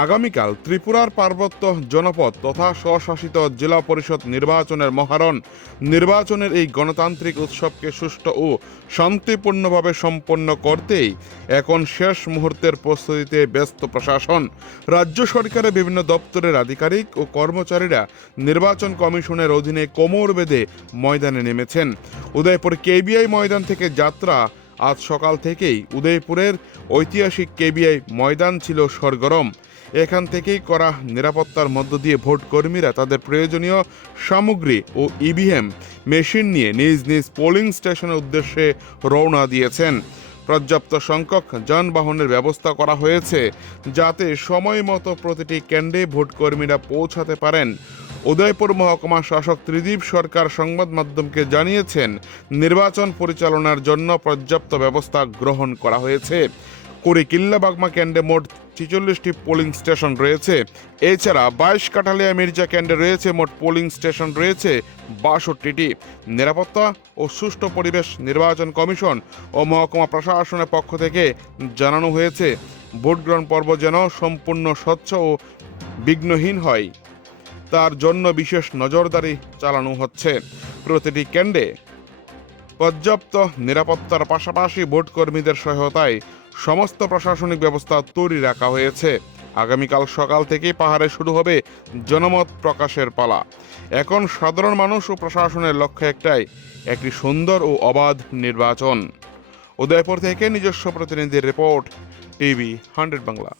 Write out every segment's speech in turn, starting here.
আগামীকাল ত্রিপুরার পার্বত্য জনপদ তথা স্বশাসিত জেলা পরিষদ নির্বাচনের মহারণ। নির্বাচনের এই গণতান্ত্রিক উৎসবকে সুষ্ঠু ও শান্তিপূর্ণভাবে সম্পন্ন করতেই এখন শেষ মুহূর্তের প্রস্তুতিতে ব্যস্ত প্রশাসন। রাজ্য সরকারের বিভিন্ন দপ্তরের আধিকারিক ও কর্মচারীরা নির্বাচন কমিশনের অধীনে কোমর বেঁধে ময়দানে নেমেছেন। উদয়পুর কেবিআই ময়দান থেকে যাত্রা। আজ সকাল থেকেই উদয়পুরের ঐতিহাসিক কেবিআই ময়দান ছিল সরগরম। এখান থেকেই করা নিরাপত্তার মধ্য দিয়ে ভোট কর্মীরা তাদের প্রয়োজনীয় সামগ্রী ও ইভিএম মেশিন নিয়ে নিজ নিজ পোলিং স্টেশনের উদ্দেশ্যে রওনা দিয়েছেন। পর্যাপ্ত সংখ্যক যানবাহনের ব্যবস্থা করা হয়েছে যাতে সময় মতো প্রতিটি কেন্দ্রে ভোট কর্মীরা পৌঁছাতে পারেন। উদয়পুর মহকুমা শাসক ত্রিদীপ সরকার সংবাদ মাধ্যমকে জানিয়েছেন, নির্বাচন পরিচালনার জন্য পর্যাপ্ত ব্যবস্থা গ্রহণ করা হয়েছে। কুড়িকিল্লা বাগমা কেন্দ্রে মোট 46টি পোলিং স্টেশন রয়েছে। এছাড়া 22 কাঠালিয়া মির্জা কেন্দ্রে রয়েছে মোট পোলিং স্টেশন রয়েছে 62টি। নিরাপত্তা ও সুষ্ঠু পরিবেশ নির্বাচন কমিশন ও মহকুমা প্রশাসনের পক্ষ থেকে জানানো হয়েছে। ভোট গ্রহণ পর্ব যেন সম্পূর্ণ স্বচ্ছ ও বিঘ্নহীন হয়, তার জন্য বিশেষ নজরদারি চালানো হচ্ছে। প্রতিটি কেন্দ্রে পর্যাপ্ত নিরাপত্তার পাশাপাশি ভোট কর্মীদের সহায়তায় সমস্ত প্রশাসনিক ব্যবস্থা তৈরি রাখা হয়েছে। আগামীকাল সকাল থেকেই পাহাড়ে শুরু হবে জনমত প্রকাশের পালা। এখন সাধারণ মানুষ ও প্রশাসনের লক্ষ্য একটি সুন্দর ও অবাধ নির্বাচন। উদয়পুর থেকে নিজস্ব প্রতিনিধির রিপোর্ট, টিভি 100 বাংলা।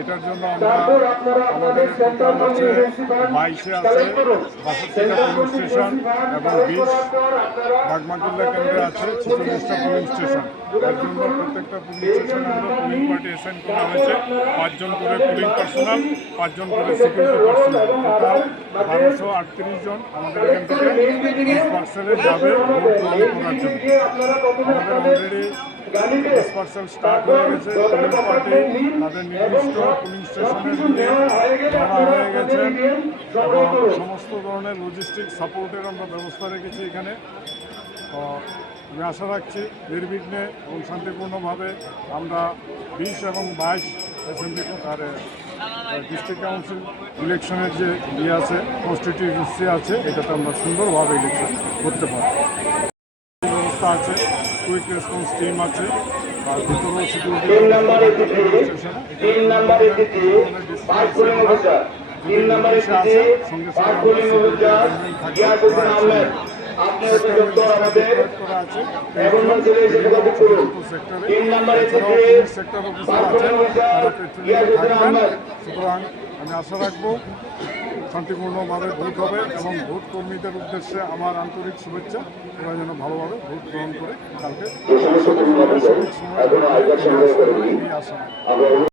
এটার জন্য আমরা আমাদের 22-এ আছে 62টা পুলিশ স্টেশন এবং 20 বাগমাকুল্লা কেন্দ্রে আছে 46টা পুলিশ স্টেশন। তার জন্য প্রত্যেকটা পুলিশ স্টেশনে আমরা পুলিং পার্টি অ্যাসাইন করা হয়েছে। 5 জন করে পুলিং পার্সোনাল, 5 জন করে সিকিউরিটি পার্সোনাল, টোটাল 1238 জন আমাদের এখান থেকে ডিসপার্সেলে যাবে ভোট গ্রহণ করার জন্য। আমাদের অলরেডি ডিসপার্সেল স্টার্ট হয়ে গেছে। পুলিং পার্টি তাদের নির্দিষ্ট পুলিং স্টেশনের দিকে রওনা হয়ে গেছেন এবং সমস্ত ধরনের লজিস্টিক সাপোর্টের আমরা ব্যবস্থা রেখেছি এখানে। তো আমি আশা রাখছি নির্বিঘ্নে এবং শান্তিপূর্ণভাবে আমরা 20 এবং 22 অ্যাসেম্বলি ডিস্ট্রিক্ট কাউন্সিল ইলেকশনের যে আছে কনস্টিটিউয়েন্সি আছে, এটাতে আমরা সুন্দরভাবে ইলেকশন করতে পারি। ব্যবস্থা আছে, কুইক রেসপন্স টিম আছে, আর ভিতরেও সিকিউরিটি সঙ্গে সঙ্গে সেক্টর অফিসার আছেন, তারা পেট্রোলিং থাকবেন। সুতরাং আমি আশা রাখবো শান্তিপূর্ণভাবে ভোট হবে এবং ভোট কর্মীদের উদ্দেশ্যে আমার আন্তরিক শুভেচ্ছা। ওরা যেন ভালোভাবে ভোট গ্রহণ করে কালকে সময় আশা